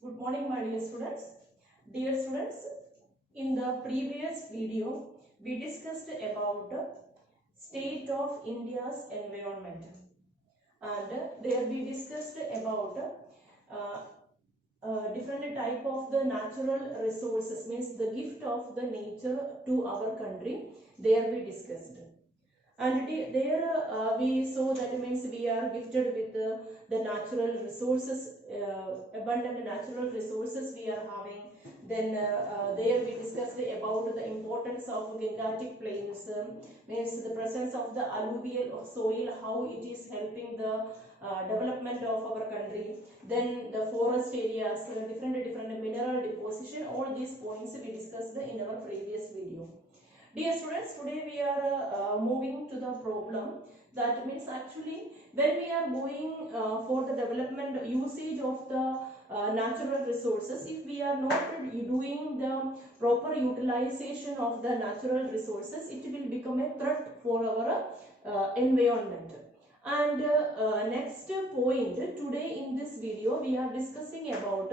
Good morning, my dear students. Dear students, in the previous video, we discussed about state of India's environment, and there we discussed about uh, different type of the natural resources, means the gift of the nature to our country. There we discussed. And there we saw that means we are gifted with the natural resources, abundant natural resources we are having. Then there we discussed about the importance of Gangetic plains, means the presence of the alluvial soil, how it is helping the development of our country. Then the forest areas, different mineral deposition, all these points we discussed in our previous video. Dear students, today we are moving to the problem. That means actually when we are going for the development usage of the natural resources, if we are not doing the proper utilization of the natural resources, it will become a threat for our environment. And next point, today in this video we are discussing about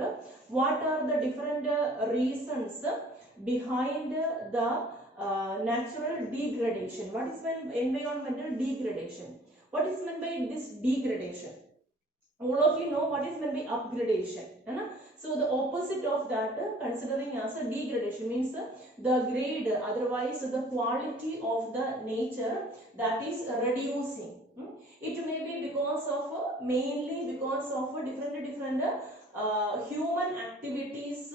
what are the different reasons behind the natural degradation. What is meant by environmental degradation? What is meant by this degradation? All of you know what is meant by upgradation. So the opposite of that, considering as a degradation, means the grade, otherwise the quality of the nature that is reducing. It may be because of mainly because of different human activities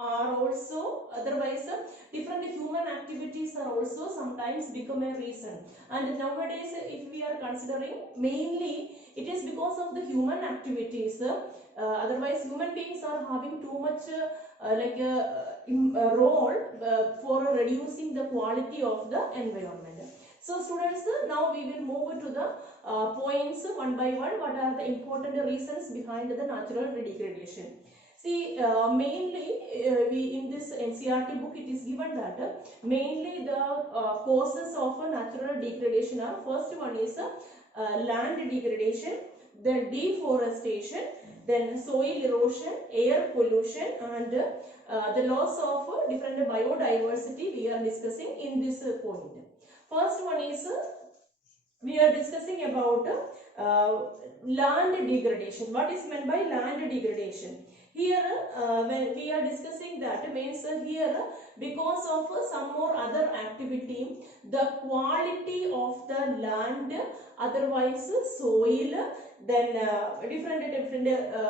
are also, otherwise different human activities are also sometimes become a reason. And nowadays if we are considering, mainly it is because of the human activities, otherwise human beings are having too much role for reducing the quality of the environment. So students, now we will move to the points one by one. What are the important reasons behind the natural degradation? See, mainly we in this NCERT book it is given that mainly the causes of natural degradation are, first one is land degradation, then deforestation, then soil erosion, air pollution, and the loss of different biodiversity we are discussing in this point. First one is we are discussing about land degradation. What is meant by land degradation? Here when we are discussing that, means here because of some or other activity, the quality of the land, otherwise soil, then different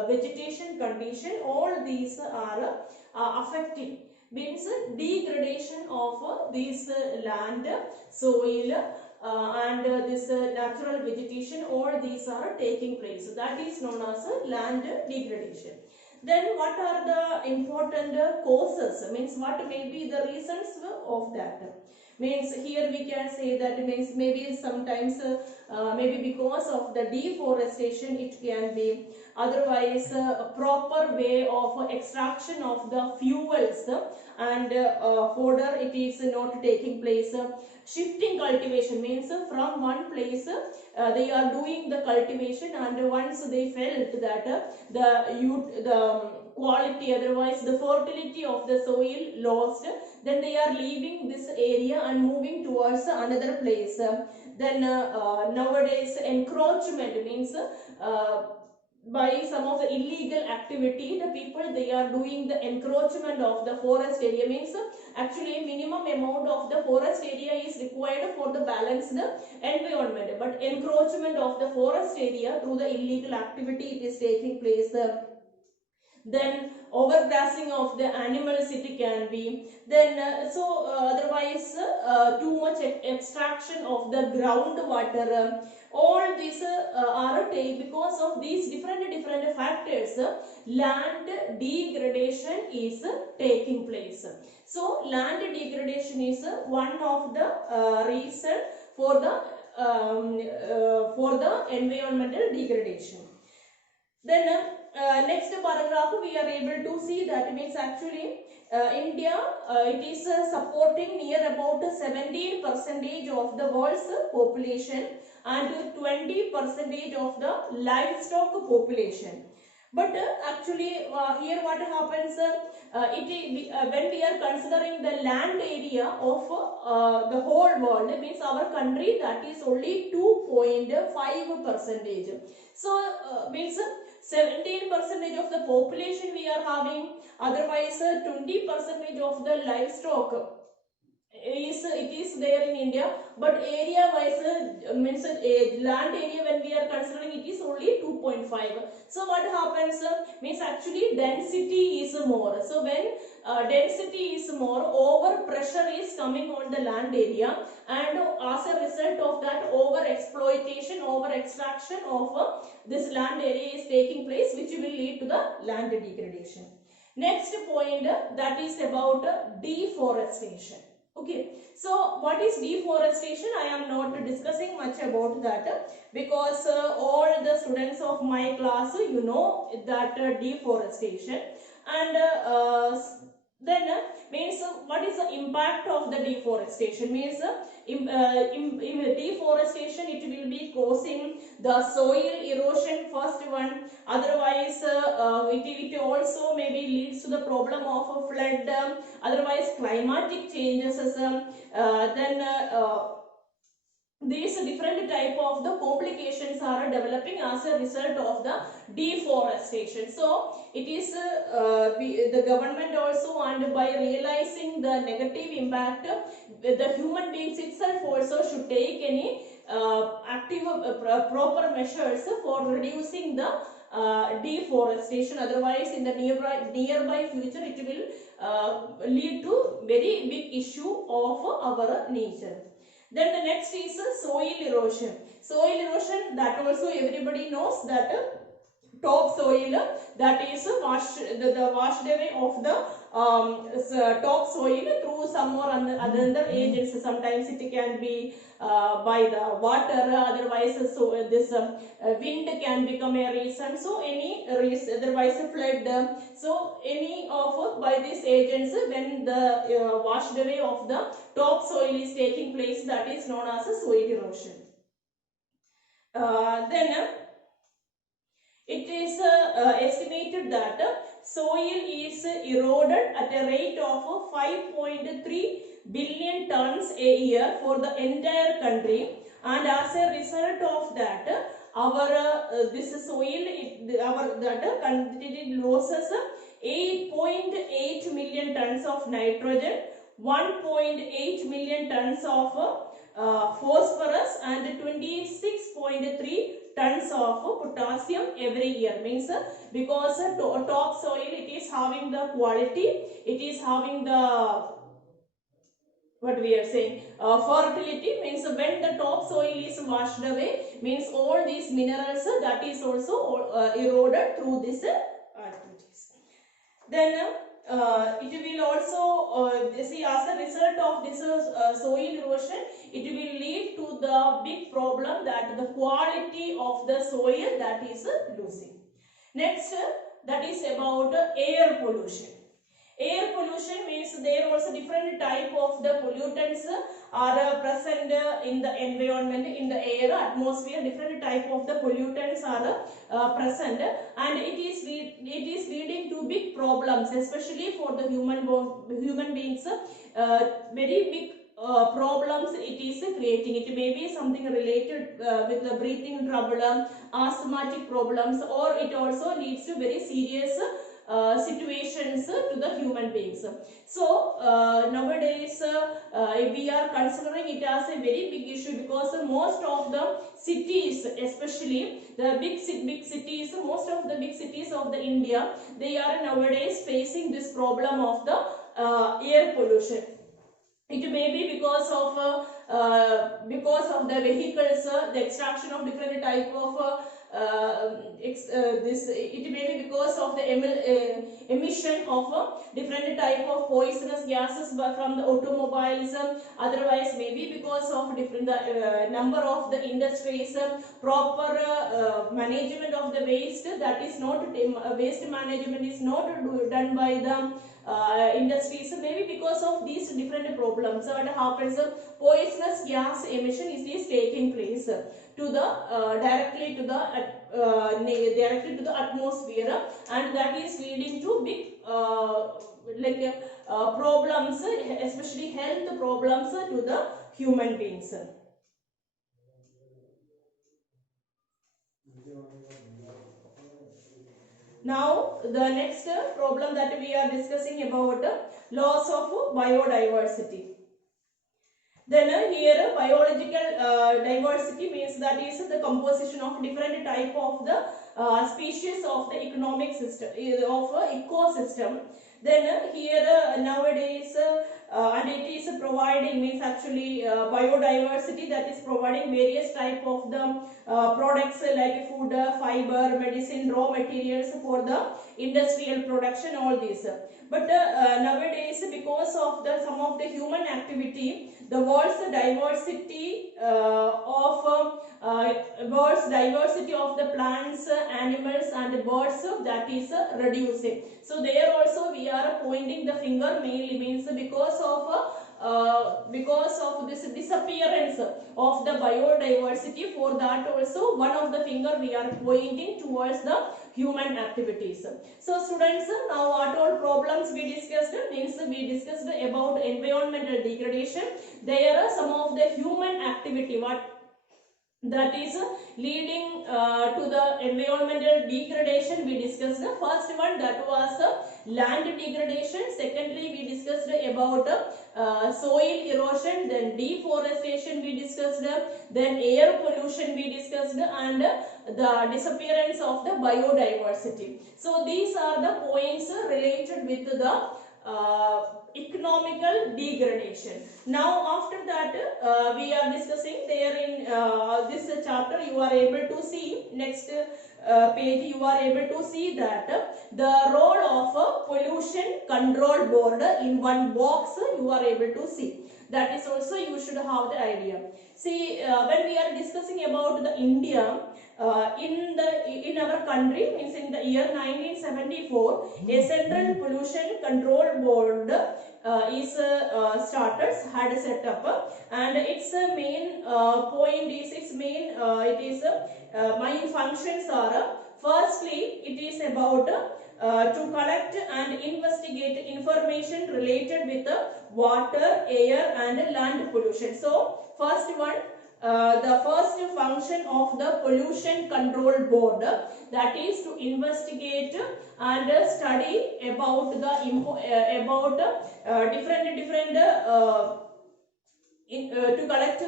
vegetation condition, all these are affecting, means degradation of this land, soil, and this natural vegetation, all these are taking place. So that is known as land degradation. Then what are the important causes, means what may be the reasons of that? Means here we can say that, means maybe sometimes maybe because of the deforestation it can be, otherwise a proper way of extraction of the fuels and fodder it is not taking place. Shifting cultivation means from one place they are doing the cultivation, and once they felt that the quality, otherwise the fertility of the soil lost, then they are leaving this area and moving towards another place. Then nowadays encroachment means by some of the illegal activity, the people they are doing the encroachment of the forest area, means actually minimum amount of the forest area is required for the balanced environment, but encroachment of the forest area through the illegal activity it is taking place. Then overgrazing of the animals it can be, then otherwise too much extraction of the groundwater, all these are because of these different factors, land degradation is taking place. So land degradation is one of the reason for the environmental degradation. Then next paragraph we are able to see that, means actually India it is supporting near about 17% of the world's population and 20% of the livestock population. But actually here what happens, when we are considering the land area of the whole world, means our country, that is only 2.5 percentage. So means 17 percentage of the population we are having, otherwise 20 percentage of the livestock it is there in India, but area wise means land area, when we are considering, it is only 2.5. So what happens, means actually density is more. So when density is more, over pressure is coming on the land area, and as a result of that, over exploitation, over extraction of this land area is taking place, which will lead to the land degradation. Next point, that is about deforestation. Okay, so what is deforestation? I am not discussing much about that, because all the students of my class, you know that deforestation. And then means what is the impact of the deforestation? Means in deforestation, it will be causing the soil erosion, first one. Otherwise it also maybe leads to the problem of a flood, otherwise climatic changes, then these different type of the complications are developing as a result of the deforestation. So it is the government also, and by realizing the negative impact, the human beings itself also should take any active proper measures for reducing the deforestation. Otherwise in the nearby future, it will lead to very big issue of our nature. Then the next is soil erosion. Soil erosion, that also everybody knows, that topsoil, that is the washed away of the topsoil through some or other agents. Sometimes it can be by the water, otherwise so this wind can become a reason. So any reason, otherwise flood. So any of by these agents, when the washed away of the topsoil is taking place, that is known as a soil erosion. Then it is estimated that soil is eroded at a rate of 5.3 billion tons a year for the entire country, and as a result of that, our this soil, that country loses 8.8 million tons of nitrogen, 1.8 million tons of phosphorus, and 26.3 tons of potassium every year. Means because topsoil, it is having the quality, it is having the, what we are saying, fertility. Means when the topsoil is washed away, means all these minerals, that is also eroded through this activities. Then it will also see, as a result of this soil erosion, it will lead to the big problem, that the quality of the soil, that is losing. Next, that is about air pollution. Air pollution means there also different type of the pollutants are present in the environment, in the air, atmosphere. Different type of the pollutants are present, and it is leading to big problems, especially for the human beings. Very big problems it is creating. It may be something related with the breathing trouble, asthmatic problems, or it also leads to very serious situations to the human beings. So nowadays we are considering it as a very big issue, because most of the cities, especially the big cities, most of the big cities of the India, they are nowadays facing this problem of the air pollution. It may be because of the vehicles, the extraction of different type of it may be because of the emission of different type of poisonous gases from the automobiles. Otherwise, maybe because of different number of the industries, proper management of the waste, that is not waste management is not done by the industries, maybe because of these different problems, what happens, poisonous gas emission is taking place to the directly to the atmosphere, and that is leading to big problems, especially health problems to the human beings. Now the next problem that we are discussing about loss of biodiversity. Then here biological diversity means that is the composition of different type of the species of the economic system of ecosystem. Then here nowadays and it is providing, means actually biodiversity, that is providing various type of the products like food, fiber, medicine, raw materials for the industrial production, all these. But nowadays, because of the some of the human activity, the world's diversity of the plants, animals and birds, that is reducing. So there also we are pointing the finger mainly, means because of this disappearance of the biodiversity, for that also one of the finger we are pointing towards the human activities. So students, now what all problems we discussed, means we discussed about environmental degradation. There are some of the human activity what that is leading to the environmental degradation. We discussed the first one, that was land degradation. Secondly, we discussed about soil erosion, then deforestation we discussed, then air pollution we discussed, and the disappearance of the biodiversity. So these are the points related with the economical degradation. Now after that we are discussing there in this chapter, you are able to see next page, you are able to see that the role of a pollution control board in one box, you are able to see. That is also you should have the idea. See, when we are discussing about the India, in our country, means in the year 1974, a central pollution control board is started, had set up, and its main point is, its main main functions are, firstly, it is about to collect and investigate information related with water, air and land pollution. So first one, the first function of the pollution control board, that is to investigate and study about the to collect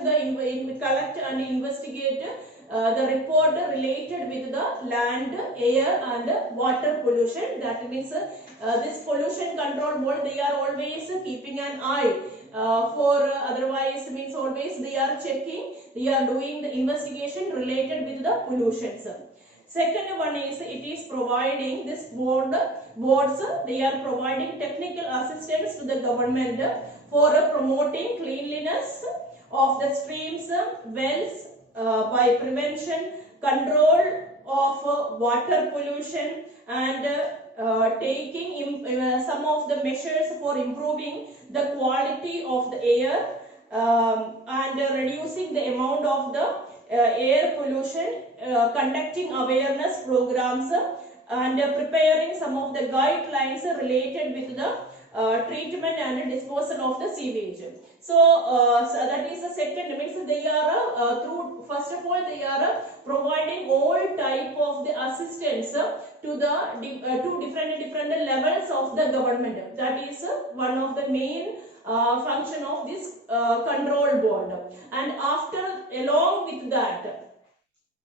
and investigate the report related with the land, air and water pollution. That means this pollution control board, they are always keeping an eye for otherwise, means always they are checking, they are doing the investigation related with the pollutions. Second one is, it is providing this boards, they are providing technical assistance to the government for promoting cleanliness of the streams, wells, by prevention, control of water pollution, and taking some of the measures for improving the quality of the air and reducing the amount of the air pollution, conducting awareness programs and preparing some of the guidelines related with the treatment and disposal of the sewage. So that is the second, means they are through, first of all they are providing all type of the assistance to the to different levels of the government. That is one of the main function of this control board. And after, along with that,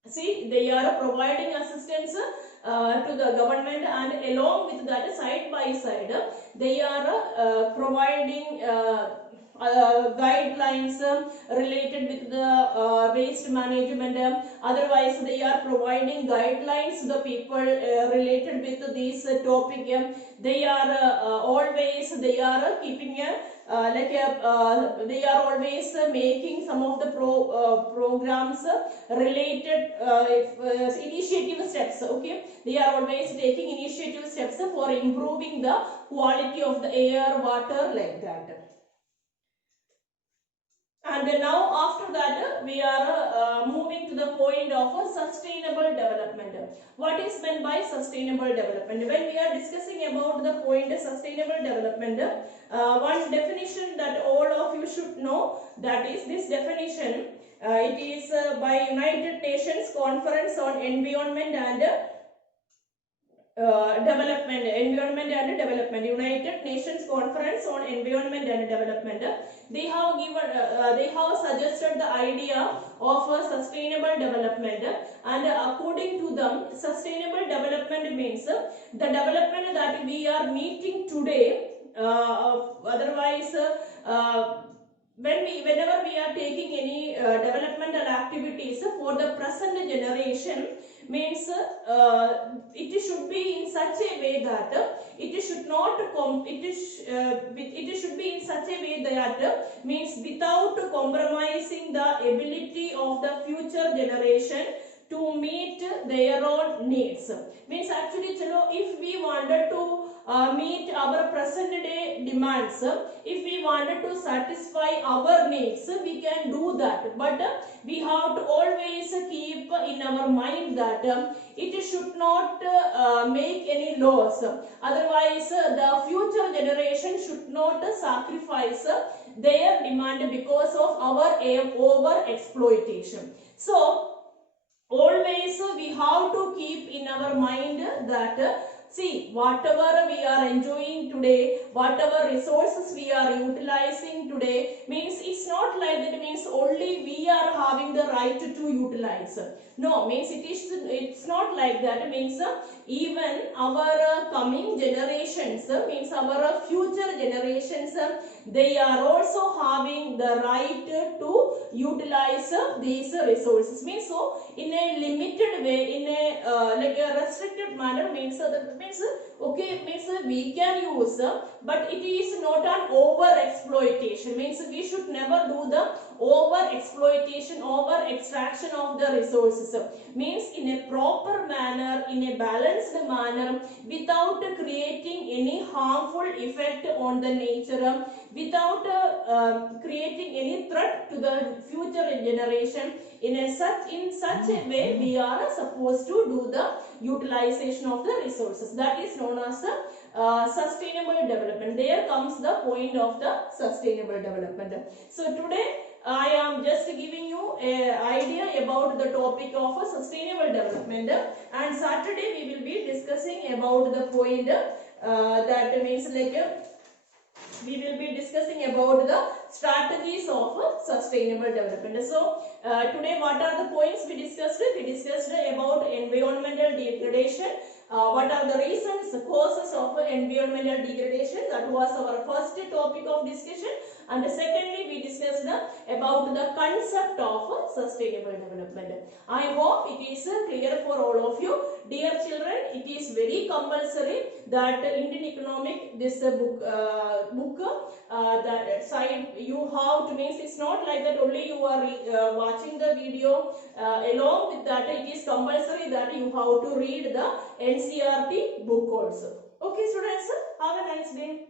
see, they are providing assistance to the government, and along with that, side by side, they are providing guidelines related with the waste management. Otherwise, they are providing guidelines to the people related with this topic. They are always, they are keeping they are always making some of the programs related initiative steps. Okay, they are always taking initiative steps for improving the quality of the air, water, like that. And now after that we are moving to the point of sustainable development. What is meant by sustainable development? When we are discussing about the point sustainable development, one definition that all of you should know, that is this definition. It is by United Nations Conference on Environment and Development, United Nations Conference on Environment and Development. They have given, they have suggested the idea of sustainable development, and according to them, sustainable development means the development that we are meeting today. Otherwise, whenever we are taking any developmental activities for the present generation, means it should be in such a way that it should not it should be in such a way that means without compromising the ability of the future generation to meet their own needs. Means actually, if we wanted to meet our present day demands, if we wanted to satisfy our needs, we can do that, but we have to always keep in our mind that it should not make any loss. Otherwise, the future generation should not sacrifice their demand because of our over exploitation. So always we have to keep in our mind that see, whatever we are enjoying today, whatever resources we are utilizing today, means it's not like that means only we are having the right to utilize. No, means it's not like that. Means even our coming generations, means our future generations, they are also having the right to utilize these resources. Means so in a limited way, in a like a restricted manner, means okay, means we can use, but it is not an over exploitation. Means we should never do the over exploitation, over extraction of the resources. Means in a proper manner, in a balanced manner, without creating any harmful effect on the nature, without creating any threat to the future generation. In such a way, we are supposed to do the utilization of the resources. That is known as the sustainable development. There comes the point of the sustainable development. So today I am just giving you an idea about the topic of sustainable development, and Saturday we will be discussing about the point that means we will be discussing about the strategies of sustainable development. So today what are the points we discussed? We discussed about environmental degradation. What are the reasons, causes of environmental degradation? That was our first topic of discussion. And secondly, we discussed about the concept of sustainable development. I hope it is clear for all of you. Dear children, it is very compulsory that Indian economic, this book that side you have to, means it's not like that only you are watching the video. Along with that, it is compulsory that you have to read the NCERT book also. Okay students, have a nice day.